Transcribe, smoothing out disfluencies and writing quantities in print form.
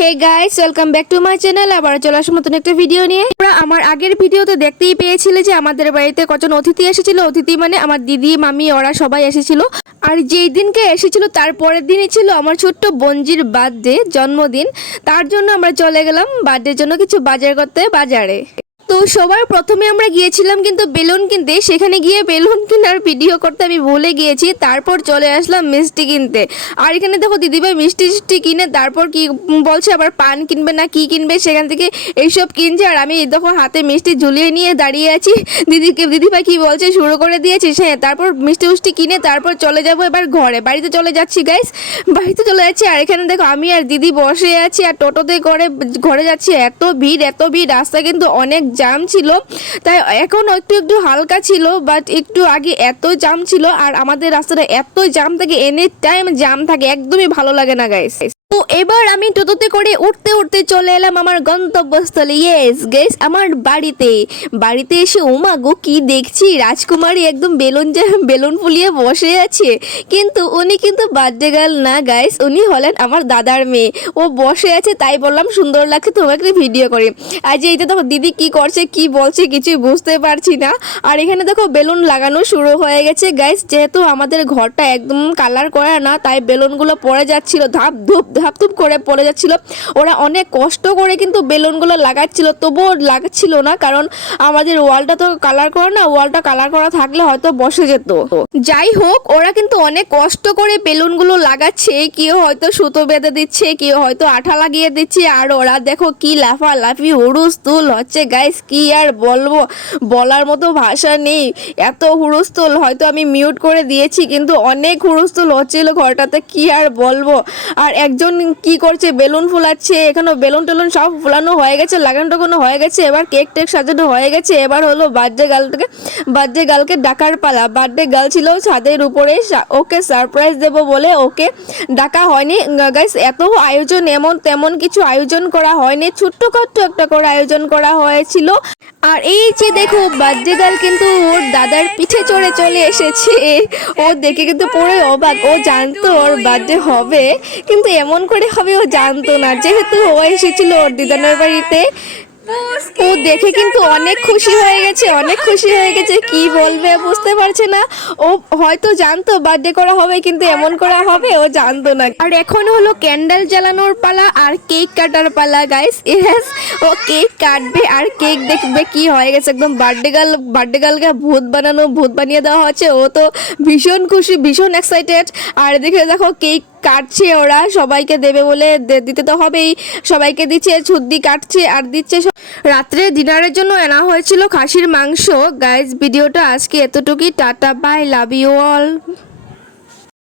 Hey guys, welcome back to my channel. আবার চলে আসলাম নতুন একটা ভিডিও নিয়ে। তোমরা আমার আগের ভিডিওতে দেখতেই পেয়েছিলে যে আমাদের বাড়িতে কজন অতিথি এসেছিল। অতিথি মানে আমার দিদি, মামি, ওরা সবাই এসেছিল। আর যেই দিনকে এসেছিল তার পরের দিনই ছিল আমার ছোট্ট বোনজির বার্থডে, জন্মদিন। তার জন্য আমরা চলে গেলাম বার্থডের জন্য কিছু বাজার করতে বাজারে। তো সবার প্রথমে আমরা গিয়েছিলাম কিন্তু বেলুন কিনতে। সেখানে গিয়ে বেলুন কেনার ভিডিও করতে আমি ভুলে গিয়েছি। তারপর চলে আসলাম মিষ্টি কিনতে। আর এখানে দেখো দিদিভাই মিষ্টি কিনে তারপর কি বলছে আবার পান কিনবে না কি কিনবে, সেখান থেকে এইসব কিনছে। আর আমি দেখো হাতে মিষ্টি ঝুলিয়ে নিয়ে দাঁড়িয়ে আছি। দিদিভাই কি বলছে শুরু করে দিয়েছিস। হ্যাঁ, তারপর মিষ্টি কিনে তারপর চলে যাব এবার ঘরে। বাড়িতে চলে যাচ্ছি গাইস, বাড়িতে চলে যাচ্ছি। আর এখানে দেখো আমি আর দিদি বসে আছি আর টোটোতে করে ঘরে যাচ্ছি। এত ভিড়, রাস্তা কিন্তু অনেক জাম ছিল। তাই এখন একটু হালকা ছিল, বাট একটু আগে এত জাম ছিল। আর আমাদের রাস্তাটা এত জাম থাকে, এনি টাইম জাম থাকে, একদমই ভালো লাগে না গাইস। তো এবার আমি টোটোতে করে উঠতে চলে এলাম আমার গন্তব্যস্থলে। ইয়েস গাইস, আমার বাড়িতে এসে ওমা গো কি দেখছি, রাজকুমারী একদম বেলুন ফুলিয়ে বসে আছে। কিন্তু উনি কিন্তু বার্থডে গার্ল না গাইস, উনি হলেন আমার দাদার মেয়ে। ও বসে আছে, তাই বললাম সুন্দর লাগছে তোমাকে ভিডিও করে। আর যে এইটা দেখো দিদি কি করছে কি বলছে কিছুই বুঝতে পারছি না। আর এখানে দেখো বেলুন লাগানো শুরু হয়ে গেছে গাইস। যেহেতু আমাদের ঘরটা একদম কালার করা না, তাই বেলুনগুলো পড়ে যাচ্ছিল, ধাপ ধুপ করে পড়ে যাচ্ছিল। ওরা অনেক কষ্ট করে কিন্তু বেলুনগুলো লাগাচ্ছিল, তবুও লাগাচ্ছিল না, কারণ আমাদের ওয়ালটা তো কালার করা না। ওয়ালটা কালার করা থাকলে হয়তো বসে যেত। যাই হোক, ওরা কিন্তু অনেক কষ্ট করে বেলুনগুলো লাগাচ্ছে। কেউ হয়তো সুতো বেঁধে দিচ্ছে, কেউ হয়তো আঠা লাগিয়ে দিচ্ছে। আর ওরা দেখো কি লাফালাফি হুড়ুস্থুল হচ্ছে গাইস, কি আর বলবো, বলার মতো ভাষা নেই। এত হুড়ুস্থুল, হয়তো আমি মিউট করে দিয়েছি কিন্তু অনেক হুড়ুস্থুল হচ্ছিল ঘরটাতে, কি আর বলবো। আর একজন কি করছে, বেলুন ফুলাচ্ছে। এখানে বেলুন টেলুন সব ফুলানো হয়ে গেছে, লাগানো টাগানো হয়ে গেছে। এবার কেক টেক সাজানো হয়ে গেছে। এবার হলো বার্থডে গার্লকে ডাকার পালা। বার্থডে গার্ল ছিল ছাদের উপরে, ওকে সারপ্রাইজ দেবো বলে ওকে ডাকা হয়নি গাইস। এত আয়োজন এমন তেমন কিছু আয়োজন করা হয়নি, ছোট্টখাট্ট একটা করে আয়োজন করা হয়েছিল। আর এই যে দেখো বার্থডে গার্ল কিন্তু ওর দাদার পিঠে চড়ে চলে এসেছে। ও দেখে কিন্তু পুরো অবাক। ও জানতো ওর বার্থডে হবে, কিন্তু এমন করে হবে ও জানতো না। যেহেতু ও এসেছিল ওর দিদানের বাড়িতে, ও দেখে কিন্তু অনেক খুশি হয়ে গেছে, কি বলবে বুঝতে পারছে না। ও হয়তো জানতো বার্থডে করা হবে, কিন্তু এমন করা হবে ও জানতো না। আর এখন হলো ক্যান্ডেল জ্বালানোর পালা আর কেক কাটার পালা গাইস। ইয়েস, ও কেক কাটবে আর কেক দেখবে কি হয়ে গেছে। একদম বার্থডে গার্লকে ভূত বানিয়ে দেওয়া হচ্ছে। ও তো ভীষণ খুশি, ভীষণ এক্সাইটেড। আর দেখো কেক কাটছে ওরা, সবাইকে দেবে বলে দিতে তো হবেই। সবাইকে দিচ্ছে, ছুদ্দি কাটছে আর দিচ্ছে। রাত্রে ডিনারের জন্য আনা হয়েছিল খাসির মাংস গাইস। ভিডিওটা আজকে এতটুকুই। Tata, bye, love you all.